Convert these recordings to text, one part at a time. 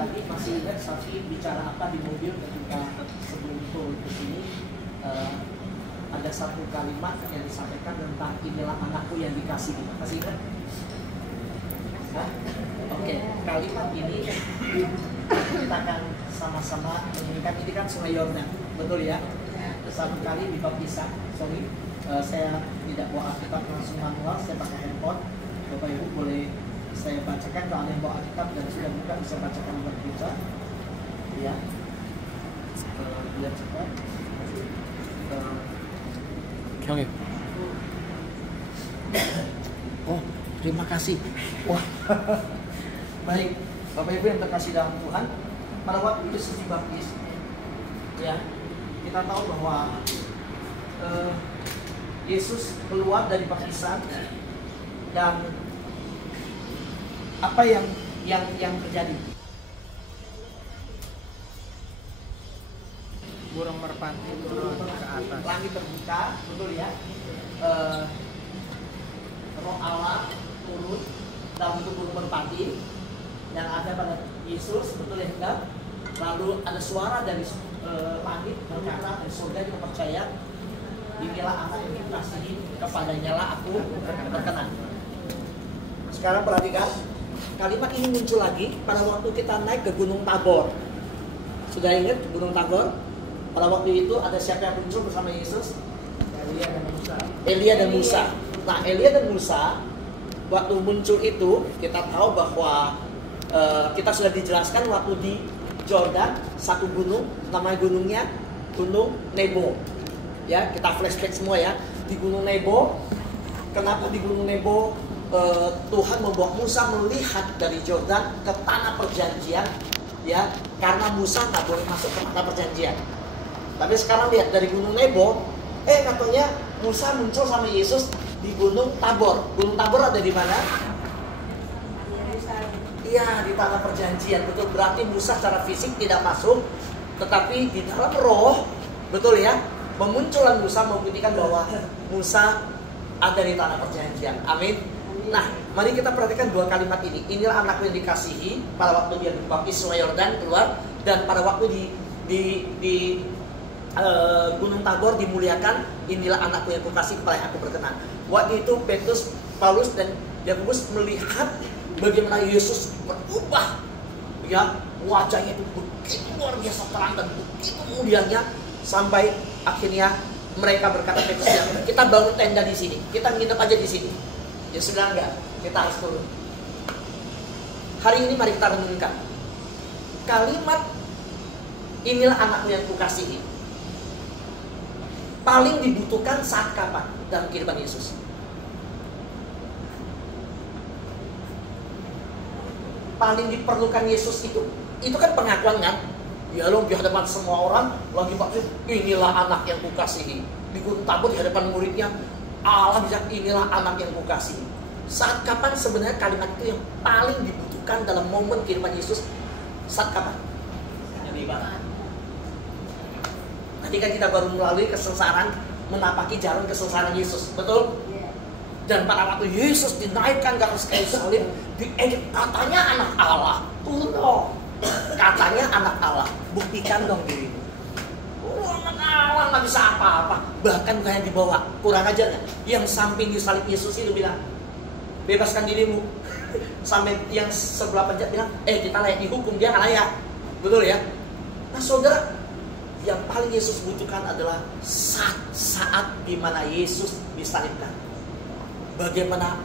tadi masih ingat Safi bicara apa di mobil ketika sebelum turun ke sini? Ada satu kalimat yang disampaikan tentang inilah anakku yang dikasihi. Masih ingat? Oke, kalimat ini kita akan sama-sama menyanyikan. Ini kan Sungai Yordan, betul ya? Satu kali dibaptisan. Sorry, saya tidak bawa Alkitab langsung manual, saya pakai handphone. Bapak Ibu boleh saya bacakan, kalau ada yang bawa Alkitab dan sudah buka bisa bacakan buat kita. Ya, lihat cepat. Oke. Oh, terima kasih. Wah, baik, Bapak Ibu yang terkasih dalam Tuhan, pada waktu Yesus dibaptis, ya, kita tahu bahwa Yesus keluar dari baptisan dan apa yang terjadi? Burung merpati turun ke atas. Langit terbuka, betul ya? Roh Allah turun dalam bentuk burung merpati yang ada pada Yesus, betul ya enggak? Lalu ada suara dari langit berkata, dari surga kita percaya, inilah anak yang dikasihi, kepadanya lah aku berkenan. Sekarang perhatikan, kalimat ini muncul lagi pada waktu kita naik ke Gunung Tabor. Sudah ingat Gunung Tabor? Pada waktu itu ada siapa yang muncul bersama Yesus? Elia dan Musa. Elia dan Musa. Nah, Elia dan Musa waktu muncul itu kita tahu bahwa kita sudah dijelaskan waktu di Jordan satu gunung, namanya gunungnya Gunung Nebo. Ya, kita flashback semua ya. Di Gunung Nebo, kenapa di Gunung Nebo Tuhan membawa Musa melihat dari Jordan ke tanah perjanjian? Ya, karena Musa nggak boleh masuk ke tanah perjanjian. Tapi sekarang lihat dari Gunung Nebo, katanya Musa muncul sama Yesus di Gunung Tabor. Gunung Tabor ada di mana? Iya, di tanah perjanjian. Betul, berarti Musa secara fisik tidak masuk, tetapi di dalam roh, betul ya, memunculkan Musa membuktikan bahwa Musa ada di tanah perjanjian. Amin. Nah, mari kita perhatikan dua kalimat ini. Inilah anakku yang dikasihi, pada waktu dia dibaptis Sungai Yordan keluar, dan pada waktu di Gunung Tabor dimuliakan, inilah anakku yang kukasihi, kepada yang aku berkenan. Waktu itu Petrus, Paulus dan Yakobus melihat bagaimana Yesus berubah, ya, wajahnya itu begitu luar biasa terang dan begitu mulianya, sampai akhirnya mereka berkata, Petrus, ya, kita bangun tenda di sini, kita nginep aja di sini. Yesus bilang enggak, kita harus turun. Hari ini mari kita renungkan kalimat inilah anakku yang kukasihi. Paling dibutuhkan saat kapan dalam kehidupan Yesus? Paling diperlukan Yesus itu kan pengakuan kan? Ya lo di hadapan semua orang lagi baptis, inilah anak yang kukasihi. Di Gunung Tabor di hadapan muridnya, Allah bisa inilah anak yang kukasihi. Saat kapan sebenarnya kalimat itu yang paling dibutuhkan dalam momen kehidupan Yesus? Saat kapan? Di mana? Ketika kita baru melalui kesengsaraan, menapaki jalan kesengsaraan Yesus, betul? Dan pada waktu Yesus dinaikkan ke atas kayu salib, diedit katanya anak Allah. Tunggu, katanya anak Allah. Buktikan dong dirimu. Anak Allah nggak bisa apa-apa. Bahkan kayak dibawa, kurang ajar kan? Yang samping di salib Yesus itu bilang, bebaskan dirimu. Sampai yang sebelah penjat bilang, kita layak dihukum, dia nggak layak. Betul ya? Nah saudara, yang paling Yesus butuhkan adalah saat di mana Yesus disalibkan. Bagaimana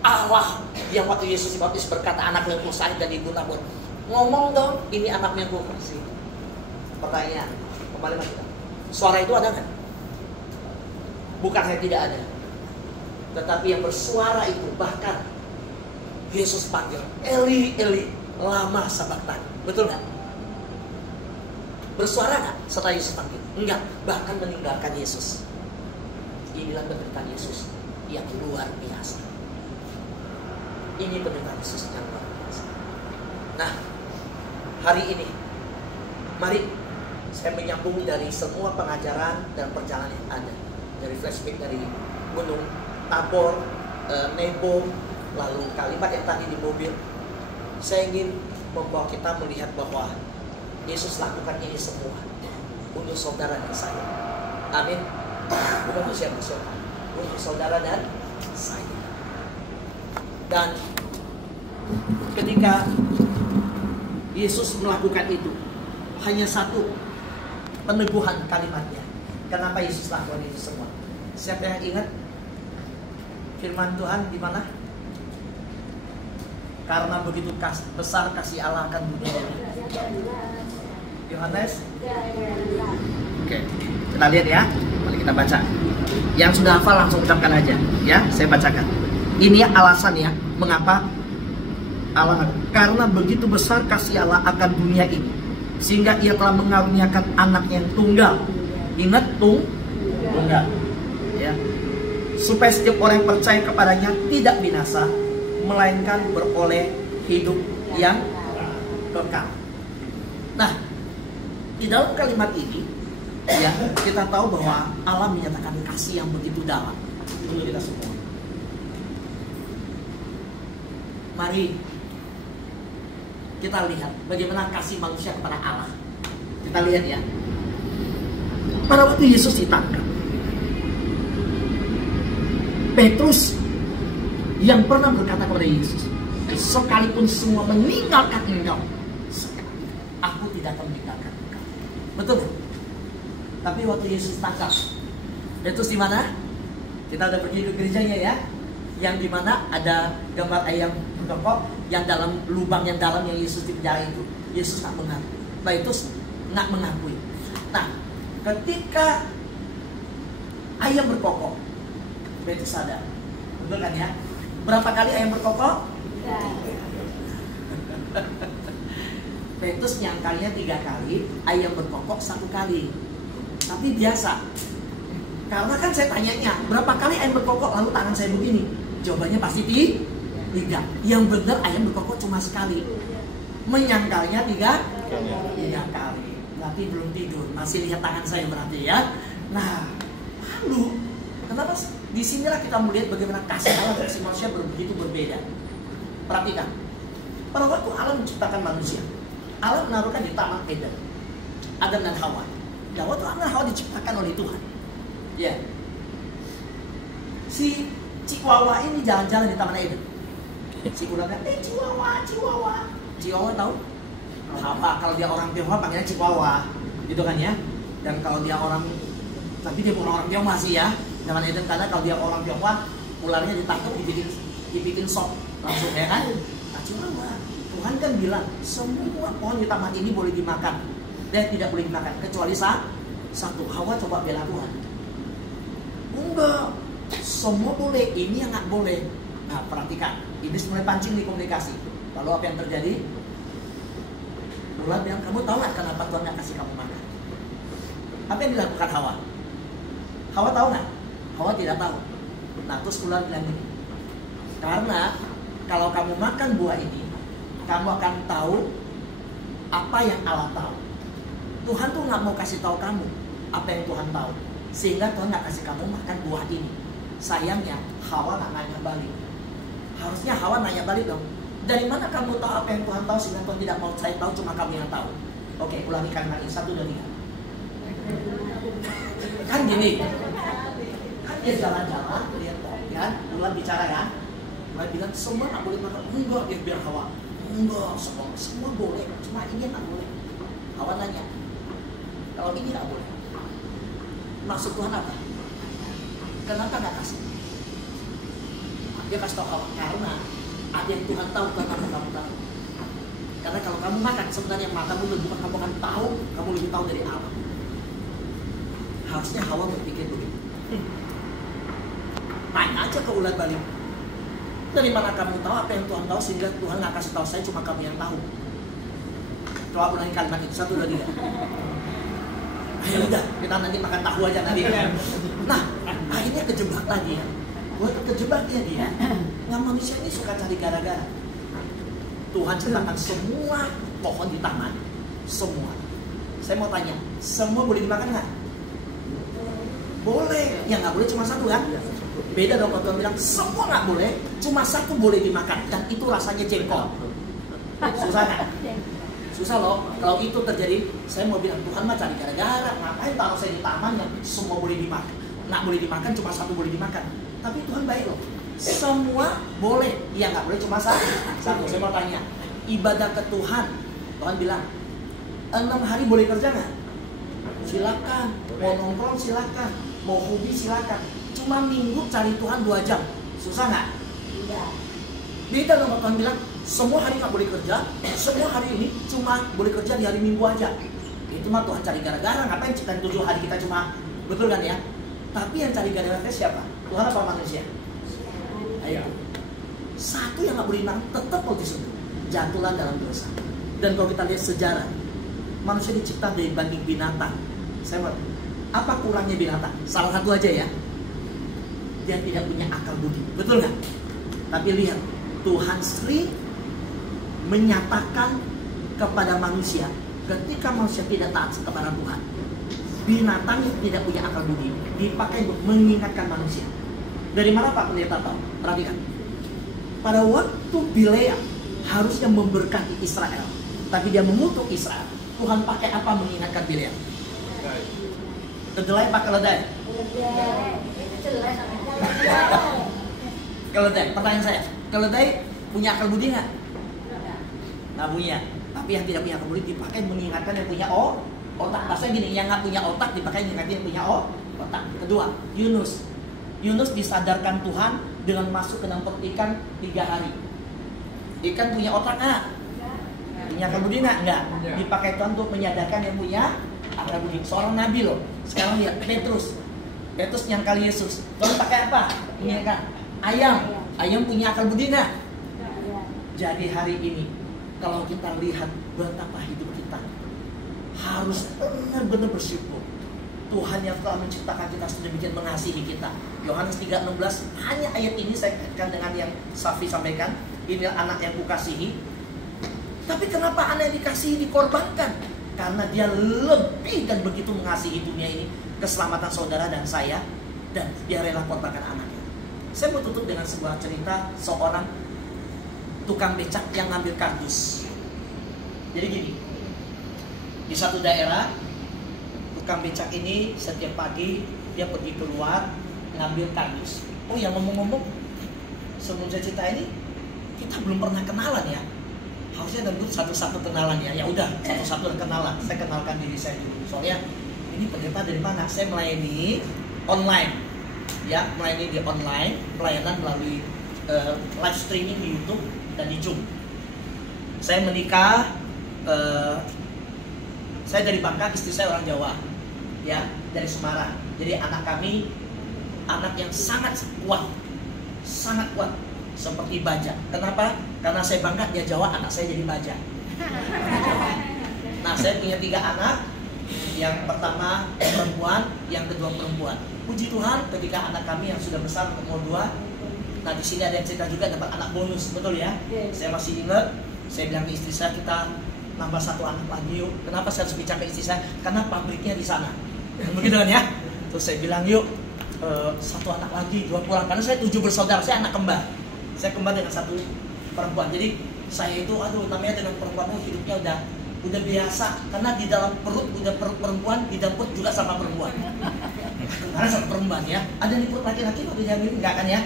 Allah yang waktu Yesus dibaptis berkata anak yang kukasihi dan di Gunung Tabor, ngomong dong, ini anak yang kukasihi. Pertanyaan, kembali lagi, suara itu ada kan? Bukan hanya tidak ada, tetapi yang bersuara itu bahkan Yesus panggil, Eli, Eli, lama sabachthani. Betul nggak? Bersuara nggak setelah Yesus panggil? Enggak, bahkan meninggalkan Yesus. Inilah penderitaan Yesus yang luar biasa. Ini penderitaan Yesus yang luar biasa. Nah, hari ini, mari saya menyambung dari semua pengajaran dan perjalanan yang ada. Dari flashback dari Gunung Tabor, Nebo, lalu kalimat yang tadi di mobil. Saya ingin membawa kita melihat bahwa Yesus lakukan ini semua untuk saudara dan saya. Amin. Bukan untuk siapa-siapa, untuk saudara dan saya. Dan ketika Yesus melakukan itu, hanya satu peneguhan kalimatnya. Kenapa Yesus lakukan itu semua? Siapa yang ingat firman Tuhan di mana? Karena begitu besar kasih Allah akan dunia ini. Yohanes. Oke, kita lihat ya. Mari kita baca. Yang sudah hafal langsung ucapkan aja. Ya, saya bacakan. Ini alasannya mengapa Allah. Karena begitu besar kasih Allah akan dunia ini, sehingga Ia telah mengaruniakan anak yang tunggal. Ingat tunggal. Ya. Supaya setiap orang yang percaya kepadanya tidak binasa, melainkan beroleh hidup yang kekal. Nah, di dalam kalimat ini, ya, kita tahu bahwa Allah menyatakan kasih yang begitu dalam untuk kita semua. Mari kita lihat bagaimana kasih manusia kepada Allah. Kita lihat ya. Pada waktu Yesus ditangkap, Petrus yang pernah berkata kepada Yesus, sekalipun semua meninggalkan engkau, aku tidak akan meninggalkan engkau. Betul? Tapi waktu Yesus tangkap, Petrus di mana? Kita udah pergi ke gerejanya ya, yang di mana ada gambar ayam berkokok, yang dalam lubang yang dalam yang Yesus di penjara itu, Yesus tak mengakui. Petrus nggak mengakui. Nah, ketika ayam berkokok, Petrus sadar, betul kan ya? Berapa kali ayam berkokok? Petrus nyangkalnya 3 kali, ayam berkokok 1 kali. Tapi biasa. Karena kan saya tanyanya, berapa kali ayam berkokok lalu tangan saya begini? Jawabannya pasti 3. Yang benar ayam berkokok cuma sekali. Menyangkalnya 3 kali. Berarti belum tidur, masih lihat tangan saya berarti ya. Nah, lalu kenapa disinilah kita melihat bagaimana kasih Allah versi manusia begitu berbeda. Perhatikan, pada waktu Allah menciptakan manusia, Allah menaruhkan di Taman Eden Adam dan Hawa. Dan waktu Adam dan Hawa diciptakan oleh Tuhan, ya, si Chihuahua ini jalan-jalan di Taman Eden. Si ulangnya, Chihuahua tahu? Apa kalau dia orang Tionghoa panggilnya Chihuahua, gitu kan ya? Dan kalau dia orang, tapi dia bukan orang Tionghoa sih ya. Taman Eden, karena kalau dia orang Tionghoa, ularnya ditangkap dibikin sop langsung ya kan? Nah, Chihuahua, Tuhan kan bilang semua pohon di taman ini boleh dimakan dan tidak boleh dimakan kecuali satu. Hawa coba bela Tuhan. Enggak, semua boleh, ini yang nggak boleh. Nah, perhatikan, iblis mulai pancing di komunikasi. Lalu apa yang terjadi? Ular bilang, kamu tahu nggak kenapa Tuhan nggak kasih kamu makan? Apa yang dilakukan Hawa? Hawa tahu nggak? Hawa tidak tahu. Nah, terus ular bilang gini, karena kalau kamu makan buah ini, kamu akan tahu apa yang Allah tahu. Tuhan tuh nggak mau kasih tahu kamu apa yang Tuhan tahu, sehingga Tuhan nggak kasih kamu makan buah ini. Sayangnya Hawa nggak nanya balik. Harusnya Hawa nanya balik dong. Dari mana kamu tahu apa yang Tuhan tahu sehingga Tuhan tidak mau saya tahu, cuma kamu yang tahu. Oke, ulangi kalimat ini 1, 2, 3. Kan gini, kan dia jalan-jalan, lihat kan, ular bicara kan, ular bilang semua nggak boleh makan. Enggak, dia biar Hawa. Enggak, semua boleh, cuma ini nggak boleh. Hawa nanya, kalau ini nggak boleh, maksud Tuhan apa? Kenapa nggak kasih? Dia kasih tahu Hawa, karena ada yang Tuhan tahu, Tuhan akan kamu tahu. Karena kalau kamu makan, sebenarnya matamu terbuka, kamu akan tahu, kamu lebih tahu dari Allah. Harusnya Hawa berpikir begitu. Tanya aja ke ular balik. Dari mana kamu tahu apa yang Tuhan tahu sehingga Tuhan nggak kasih tahu saya, cuma kamu yang tahu. Coba ulangi kalimat itu 1, 2, 3. Ayo udah, kita nanti makan tahu aja nanti. Nah, akhirnya kejebak lagi ya. Waktu kejebaknya dia, yang manusia ini suka cari gara-gara. Tuhan ciptakan semua pohon di taman, semua. Saya mau tanya, semua boleh dimakan nggak? Boleh, yang nggak boleh cuma 1 kan? Beda dong kalau Tuhan bilang semua nggak boleh, cuma 1 boleh dimakan, dan itu rasanya jengkol. Susah nggak? Susah loh. Kalau itu terjadi, saya mau bilang Tuhan mah cari gara-gara. Ngapain taruh saya di taman yang semua boleh dimakan? Nggak boleh dimakan, cuma satu boleh dimakan. Tapi Tuhan baik loh. Semua boleh. Iya nggak boleh cuma satu. Saya mau tanya. Ibadah ke Tuhan, Tuhan bilang 6 hari boleh kerja nggak? Silakan. Mau nongkrong silakan. Mau hobi silakan. Cuma minggu cari Tuhan 2 jam. Susah nggak? Tidak. Beda dong, Tuhan bilang semua hari nggak boleh kerja, semua hari ini cuma boleh kerja di hari Minggu aja. Itu mah Tuhan cari gara-gara, ngapain ciptain 7 hari kita cuma, betul kan ya? Tapi yang cari gara-gara siapa? Tuhan apa manusia? Ayo. Satu yang nggak boleh hilang tetap mau disentuh, jatuhlah dalam dosa. Dan kalau kita lihat sejarah, manusia dicipta dari banding binatang. Saya mau, apa kurangnya binatang? Salah satu aja ya, dia tidak punya akal budi, betul nggak? Tapi lihat, Tuhan sering menyatakan kepada manusia ketika manusia tidak taat kepada Tuhan. Binatang yang tidak punya akal budi dipakai untuk mengingatkan manusia. Dari mana Pak Pendeta tahu? Perhatikan. Pada waktu Bileam harusnya memberkati Israel, tapi dia mengutuk Israel. Tuhan pakai apa mengingatkan Bileam? Kedelai Pak keledai? Keledai, pertanyaan saya, keledai punya akal budi nggak? Nggak punya. Tapi yang tidak punya akal budi dipakai mengingatkan yang punya otak. Maksudnya gini, yang nggak punya otak dipakai mengingatkan yang punya otak. Kedua, Yunus disadarkan Tuhan dengan masuk ke dalam perut ikan 3 hari. Ikan punya otak nggak? Punya akal budi nggak? Nggak. Dipakai Tuhan untuk menyadarkan yang punya akal budi. Seorang nabi loh. Sekarang lihat Petrus nyangkal Yesus. Tuhan pakai apa? Mengingatkan ayam punya akal budi nggak? Jadi hari ini kalau kita lihat betapa hidup kita harus benar-benar bersyukur. Tuhan yang telah menciptakan kita sedemikian mengasihi kita. Yohanes 3:16, hanya ayat ini saya kaitkan dengan yang Safi sampaikan. Ini anak yang kukasihi. Tapi kenapa anak yang dikasihi dikorbankan? Karena dia lebih dan begitu mengasihi dunia ini, keselamatan saudara dan saya, dan dia rela korbankan anaknya. Saya mau tutup dengan sebuah cerita seorang tukang becak yang ngambil kardus. Jadi gini, di satu daerah tukang becak ini setiap pagi dia pergi keluar ngambil kardus. Oh ya, ngomong-ngomong, sebelum saya cerita ini kita belum pernah kenalan ya. Harusnya dulu satu-satu kenalan ya. Ya udah, satu-satu kenalan. Saya kenalkan diri saya dulu. Soalnya ini pendeta dari mana? Saya melayani online. Ya, melayani di online, pelayanan melalui live streaming di YouTube dan di Zoom. Saya menikah, saya dari Bangka, istri saya orang Jawa, ya, dari Semarang. Jadi anak kami anak yang sangat kuat, seperti baja. Kenapa? Karena saya Bangka, dia Jawa, anak saya jadi baja. Nah, saya punya 3 anak. Yang pertama perempuan, yang kedua perempuan. Puji Tuhan, ketika anak kami yang sudah besar umur 2, nah di sini ada yang cerita juga dapat anak bonus, betul ya? Saya masih ingat, saya bilang ke istri saya, kita nambah 1 anak lagi yuk. Kenapa saya harus bicara ke istri saya? Karena pabriknya di sana. Begitu kan ya? Terus saya bilang yuk, 1 anak lagi, 2 kurang. Karena saya 7 bersaudara, saya anak kembar. Saya kembar dengan 1 perempuan. Jadi saya itu, namanya dengan perempuan hidupnya udah biasa. Karena di dalam perut udah perempuan, di dalam perut juga sama perempuan. Karena sama perempuan ya. Ada di perut laki-laki waktu dihamil enggak kan ya?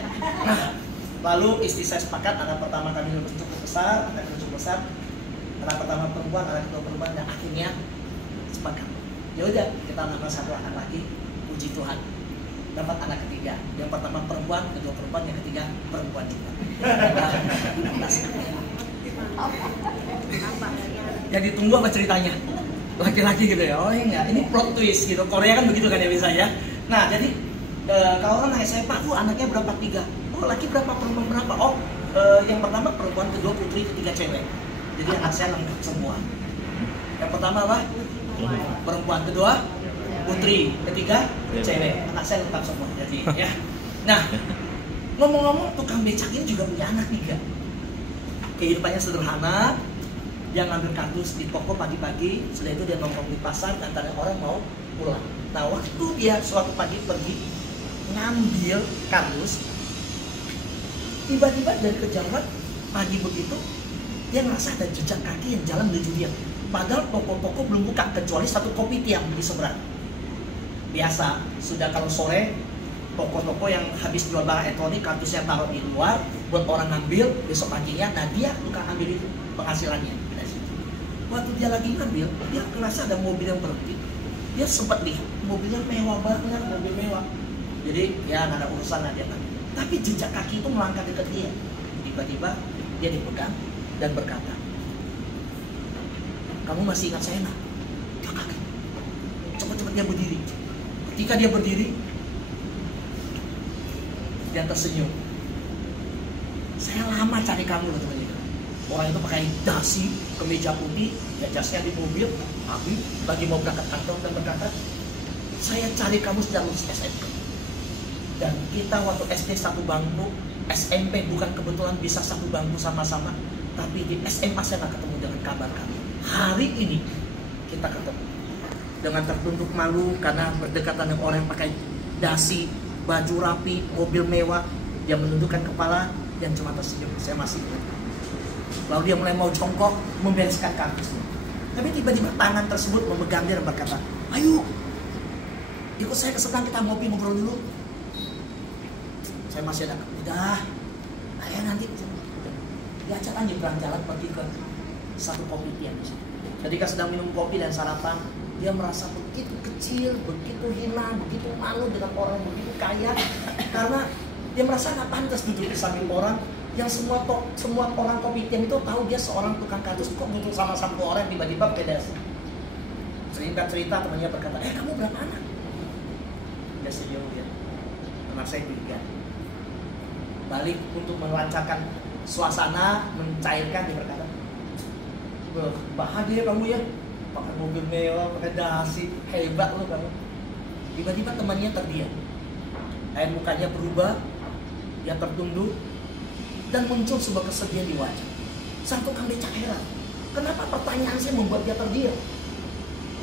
Nah, lalu istri saya sepakat, anak pertama kami cukup besar, anak kedua cukup besar, anak pertama perempuan, anak kedua perempuan, dan akhirnya sepakat. Ya udah, kita nambah 1 anak lagi, puji Tuhan, dapat anak ketiga. Yang pertama perempuan, kedua perempuan, yang ketiga perempuan juga. Ya ditunggu apa ceritanya? Laki-laki gitu ya? Oh enggak, ini plot twist gitu. Korea kan begitu kan ya biasanya. Nah jadi kalau orang nanya saya, Pak, anaknya berapa? 3. Oh laki berapa, perempuan berapa? Oh yang pertama perempuan, kedua putri, ketiga cewek. Jadi anak saya lengkap semua. Yang pertama apa? Perempuan, kedua putri, ketiga cewek. Anak saya lengkap semua. Jadi ya. Nah ngomong-ngomong, tukang becak ini juga punya anak 3. Kehidupannya sederhana. Dia ngambil kardus di toko pagi-pagi, setelah itu dia nongkrong di pasar dan tanya orang mau pulang. Nah waktu dia suatu pagi pergi ngambil kardus, tiba-tiba dari kejauhan pagi begitu Dia ngerasa ada jejak kaki yang jalan menuju dia. Padahal toko-toko belum buka kecuali satu kopi tiam di seberang. Biasa, sudah kalau sore toko-toko yang habis jual barang elektronik kardusnya taruh di luar buat orang ngambil besok paginya. Nah dia bukan ambil itu penghasilannya dari situ. Waktu dia lagi ngambil, dia ngerasa ada mobil yang berhenti. Dia sempat lihat mobilnya mewah banget, mobil mewah. Jadi ya nggak ada urusan dia kan. Tapi jejak kaki itu melangkah dekat dia. Tiba-tiba dia dipegang dan berkata, kamu masih ingat saya nak? Kakak, cepat-cepat dia berdiri. Ketika dia berdiri, dia tersenyum. Saya lama cari kamu loh teman-teman. Orang itu pakai dasi, kemeja putih, ya jasnya di mobil, tapi lagi mau berangkat kantor dan berkata, saya cari kamu sejak lulus SMP. Dan kita waktu SD satu bangku, SMP bukan kebetulan bisa satu bangku sama-sama, tapi di SMA saya nggak ketemu dengan kabar kamu. Hari ini kita ketemu dengan tertunduk malu karena berdekatan dengan orang yang pakai dasi, baju rapi, mobil mewah. Dia menundukkan kepala dan cuma tersenyum. Saya masih ingat. Lalu dia mulai mau jongkok membereskan kardusnya. Tapi tiba-tiba tangan tersebut memegang dia dan berkata, ayo ikut saya ke seberang, kita ngopi ngobrol dulu. Saya masih ada, udah ayah nanti diajak aja berjalan pergi ke satu kopi tiam. Ketika sedang minum kopi dan sarapan, dia merasa begitu kecil, begitu hina, begitu malu dengan orang yang begitu kaya, karena dia merasa nggak pantas duduk di samping orang yang semua orang kopi tiam itu tahu dia seorang tukang kardus. Kok duduk sama satu orang yang tiba-tiba beda. Cerita temannya berkata, kamu berapa anak? Dia senyum dia, anak saya 3. Balik untuk melancarkan suasana, mencairkan, dia berkata, bahagia kamu ya, pakai mobil mewah, pakai dasi, hebat lo kamu. Tiba-tiba temannya terdiam, air mukanya berubah, dia tertunduk dan muncul sebuah kesedihan di wajah. Sang tukang becak heran, kenapa pertanyaan saya membuat dia terdiam?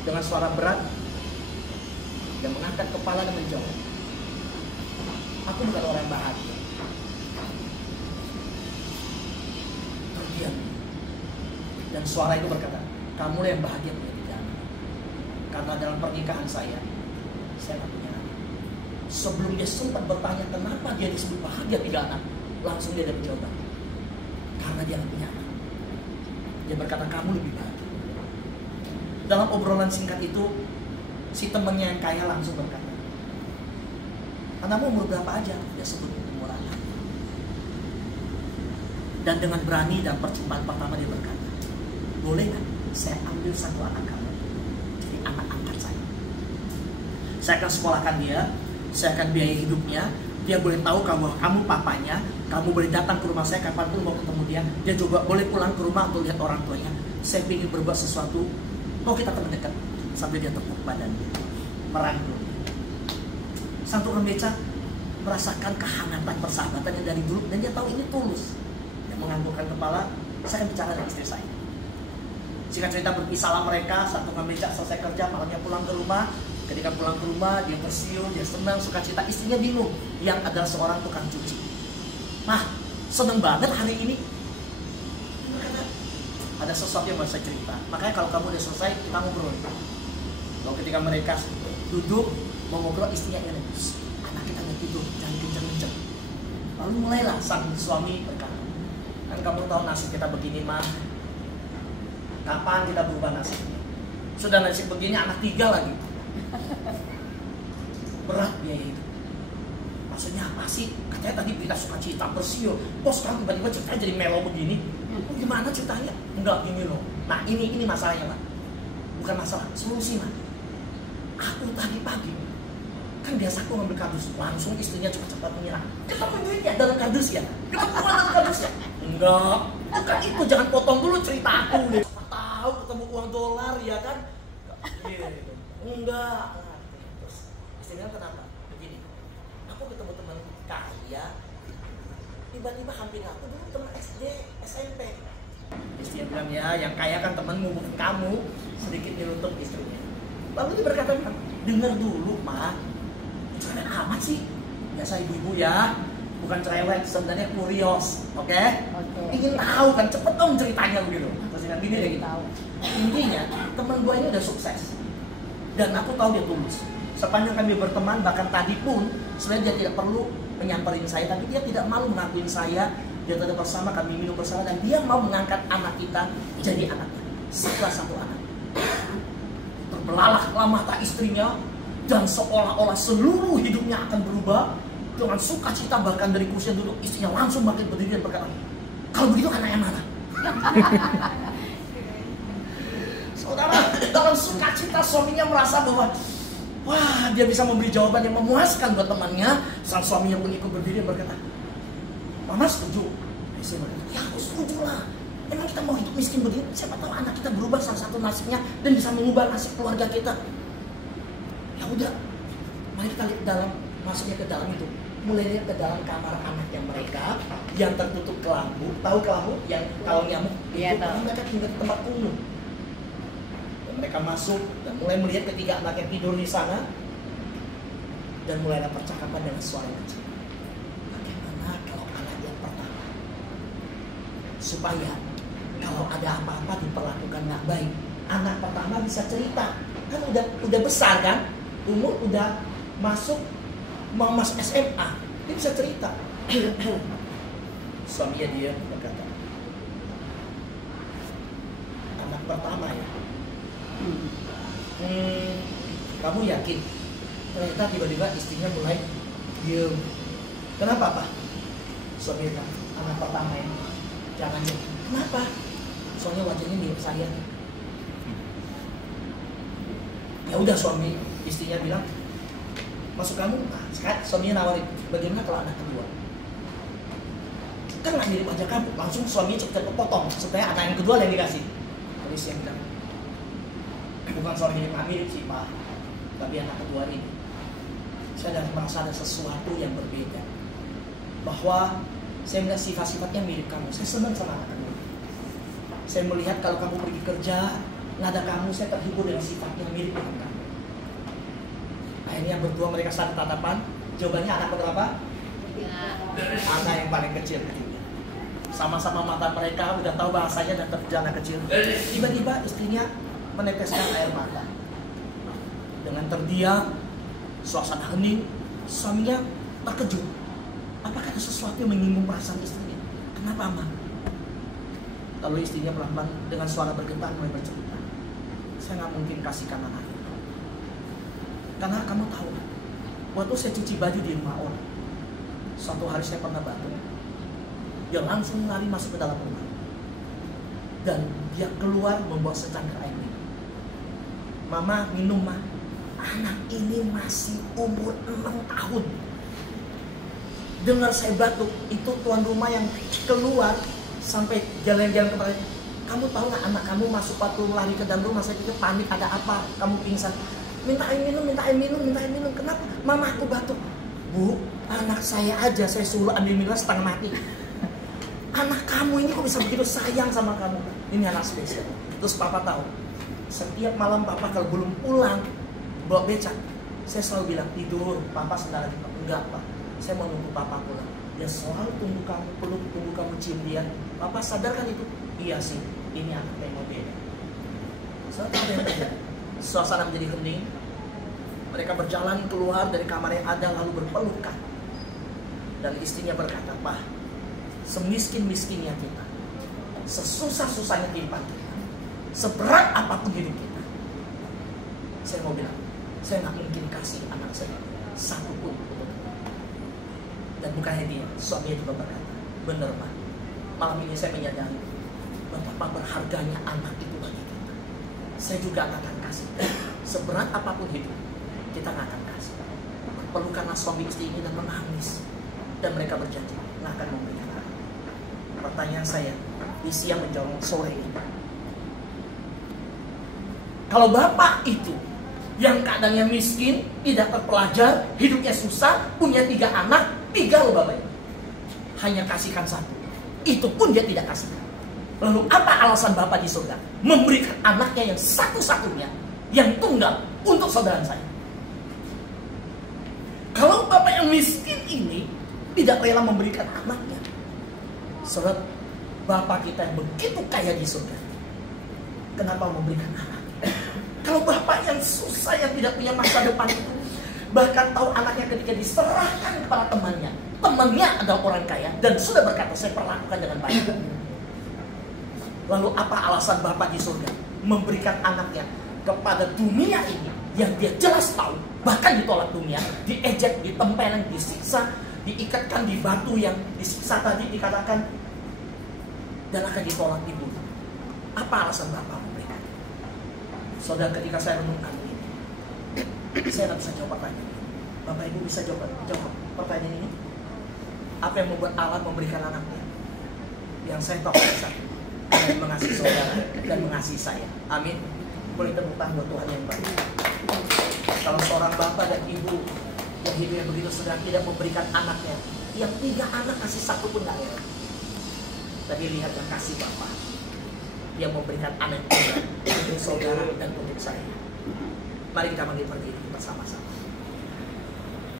Dengan suara berat, dia mengangkat kepala dan menjawab, aku bukan orang yang bahagia. Terdiam. Dan suara itu berkata, kamu yang bahagia punya 3 anak. Karena dalam pernikahan saya nggak punya anak. Sebelum dia sempat bertanya kenapa dia disebut bahagia 3 anak, langsung dia dapat jawaban. Karena dia nggak punya anak. Dia berkata, kamu lebih bahagia. Dalam obrolan singkat itu, si temannya yang kaya langsung berkata, anakmu umur berapa aja? Dia sebut umur anak. Dan dengan berani dan perjumpaan pertama dia berkata, boleh nggak saya ambil satu anak kamu jadi anak angkat saya? Saya akan sekolahkan dia, saya akan biayai hidupnya, dia boleh tahu kalau kamu papanya, kamu boleh datang ke rumah saya kapanpun mau ketemu dia, dia juga boleh pulang ke rumah untuk lihat orang tuanya. Saya ingin berbuat sesuatu, mau kita teman dekat. Sampai dia tepuk badannya, merangkul. Sang tukang beca merasakan kehangatan persahabatan yang dari dulu, dan dia tahu ini tulus. Dia menganggukkan kepala, saya akan bicara dengan istri saya. Singkat cerita berpisahlah mereka. Sang tukang beca selesai kerja, malamnya pulang ke rumah. Ketika pulang ke rumah, dia tersiul, dia senang, suka cita. Istrinya bingung, yang adalah seorang tukang cuci. Nah, seneng banget hari ini. Dia kata, ada sesuatu yang mau saya cerita. Makanya kalau kamu udah selesai, kita ngobrol. Lalu ketika mereka duduk mau ngobrol, istrinya ini, anak kita nggak tidur, jangan kenceng-kenceng. Lalu mulailah sang suami berkata, kan kamu tahu nasib kita begini mah, kapan kita berubah nasibnya? Sudah nasib begini, anak 3 lagi. Berat biaya itu. Maksudnya apa sih? Katanya tadi kita suka cita bersiul, bos sekarang tiba-tiba ceritanya jadi melo begini. Gimana ceritanya? Enggak gini loh. Nah ini masalahnya Pak. Bukan masalah, solusi Pak. Aku tadi pagi kan biasa aku ngambil kardus, langsung istrinya cepat-cepat menyerah. Ketemu duitnya dalam kardus ya? Ketemu dalam kardus ya? Enggak, bukan itu, jangan potong dulu cerita aku. Tahu ketemu uang dolar ya kan? Enggak. Terus istrinya kenapa? Begini, aku ketemu teman kaya, tiba-tiba hampir aku dulu teman SD, SMP. Istrinya bilang ya, yang kaya kan temanmu bukan kamu. Sedikit nyeluntup istrinya. Lalu dia berkata, dengar dulu, Ma. Jangan amat sih. Biasa ibu-ibu ya. bukan cerewet, sebenarnya kurios, oke? Oke. Ingin tahu kan, cepet dong ceritanya begitu. Terus yang gini deh gitu. Tahu. Intinya teman gue ini udah sukses dan aku tahu dia tulus. Sepanjang kami berteman, bahkan tadi pun sebenarnya dia tidak perlu menyamperin saya, tapi dia tidak malu mengakuin saya. Dia tetap bersama, kami minum bersama, dan dia mau mengangkat anak kita jadi anaknya. Setelah satu anak, terbelalaklah mata istrinya dan seolah-olah seluruh hidupnya akan berubah. Dengan sukacita bahkan dari kursi duduk, istrinya langsung makin berdiri dan berkata, kalau begitu anak yang mana? Saudara, dalam sukacita suaminya merasa bahwa wah, dia bisa memberi jawaban yang memuaskan buat temannya. Sang suaminya pun ikut berdiri dan berkata, Mama setuju? Saya berkata, ya aku setuju lah. Emang kita mau hidup miskin begini? Siapa tahu anak kita berubah salah satu nasibnya dan bisa mengubah nasib keluarga kita. Ya udah, mari kita lihat dalam, masuknya ke dalam itu. Mulai lihat ke dalam kamar anaknya mereka yang tertutup kelambu. Tahu kelambu yang kalau nyamuk Iya, itu tahu. mereka tinggal di tempat umum. Dan mereka masuk dan mulai melihat ketiga anak yang tidur di sana dan mulai ada percakapan dengan suara kecil. Bagaimana kalau anak yang pertama? Supaya kalau ada apa-apa diperlakukan nggak baik, anak pertama bisa cerita. Kan udah besar kan, umur udah masuk mau masuk SMA, dia bisa cerita. Suaminya dia berkata, anak pertama ya. Kamu yakin? Ternyata tiba-tiba istrinya mulai diem. Kenapa Pak? Suaminya bilang, anak pertama ya. Jangan diem. Kenapa? Soalnya wajahnya mirip saya. Ya udah, suami istrinya bilang, masuk kamu. Nah, sekarang suaminya nawarin, bagaimana kalau anak kedua? Kan nggak mirip wajah kamu. Langsung suaminya cepet potong supaya anak yang kedua yang dikasih. Terus yang bilang, bukan soal mirip sih Pak, tapi anak kedua ini saya sudah merasa ada sesuatu yang berbeda. Bahwa saya melihat sifat-sifatnya mirip kamu. Saya senang sama anak kamu. Saya melihat kalau kamu pergi kerja, nada kamu, saya terhibur dengan sifatnya mirip dengan kamu. Akhirnya berdua mereka saling tatapan. Jawabannya anak berapa? Anak yang paling kecil ketiga. Sama-sama mata mereka udah tahu bahasanya dan terjana kecil. Tiba-tiba istrinya meneteskan air mata. Dengan terdiam, suasana hening, suaminya terkejut. Apakah ada sesuatu yang menyinggung perasaan istrinya? Kenapa, Ma? Lalu istrinya pelan-pelan dengan suara bergetar mulai bercerita. Saya nggak mungkin kasihkan anak itu. Karena kamu tahu, waktu saya cuci baju di rumah orang, suatu hari saya pernah batuk. Dia langsung lari masuk ke dalam rumah. Dan dia keluar membawa secangkir air minum. Mama minum, Ma. Anak ini masih umur 6 tahun. Dengar saya batuk, itu tuan rumah yang keluar sampai jalan-jalan kemarin. Kamu tahu nggak anak kamu masuk waktu lari ke dalam rumah, saya pikir panik ada apa, kamu pingsan. Minta air minum, minta air minum, minta air minum. Kenapa? Mama aku batuk. Bu, anak saya aja saya suruh ambil minum setengah mati. Anak kamu ini kok bisa begitu sayang sama kamu? Ini anak spesial. Terus papa tahu, setiap malam papa kalau belum pulang bawa becak, saya selalu bilang tidur, papa sebentar lagi. Enggak Pak, saya mau nunggu papa pulang. Dia selalu tunggu kamu, peluk, tunggu kamu cium dia. Papa sadarkan itu? Iya sih, ini anak yang mau beda. Suasana menjadi hening. Mereka berjalan keluar dari kamar yang ada lalu berpelukan. Dan istrinya berkata, Pak, semiskin-miskinnya kita, sesusah-susahnya kehidupan kita, seberat apapun hidup kita, saya mau bilang, saya nggak mungkin kasih anak saya satu pun untuk kita. Dan bukan hanya dia, suaminya juga berkata, benar Pak, malam ini saya menyadari betapa berharganya anak itu bagi kita. Saya juga akan kasih, seberat apapun hidup, kita nggak akan kasih. Berpelukanlah suami istri ini dan menangis, dan mereka berjanji nggak akan memberikan anak. Pertanyaan saya di siang menjelang sore ini, kalau bapak itu yang keadaannya miskin, tidak terpelajar, hidupnya susah, punya 3 anak, 3 loh bapak ini, hanya kasihkan 1, itu pun dia tidak kasihkan. Lalu apa alasan bapak di surga memberikan anaknya yang satu-satunya, yang tunggal untuk saudara saya? Kalau bapak yang miskin ini tidak rela memberikan anaknya. Saudara, Bapa kita yang begitu kaya di surga, kenapa memberikan anak? Kalau Bapak yang susah, yang tidak punya masa depan itu, bahkan tahu anaknya ketika diserahkan kepada temannya, temannya adalah orang kaya dan sudah berkata, saya perlakukan dengan baik. Lalu apa alasan Bapak di surga memberikan anaknya kepada dunia ini yang dia jelas tahu, bahkan ditolak dunia, diejek, ditempeleng, disiksa, diikatkan di batu yang disiksa tadi dikatakan, dan akan ditolak dibunuh. Apa alasan Bapak memberikan? Saudara, ketika saya renungkan ini, saya tidak bisa jawab pertanyaan ini. Bapak Ibu bisa jawab pertanyaan ini? Apa yang membuat Allah memberikan anaknya? Yang saya tahu satu, dan mengasihi saudara dan mengasihi saya. Amin. Boleh tepuk tangan buat Tuhan yang baik. Kalau seorang bapak dan ibu yang hidupnya begitu sedang tidak memberikan anaknya, yang 3 anak kasih 1 pun gak rela. Tapi lihatlah kasih Bapak yang memberikan anak untuk saudara dan untuk saya. Mari kita bangkit berdiri bersama-sama.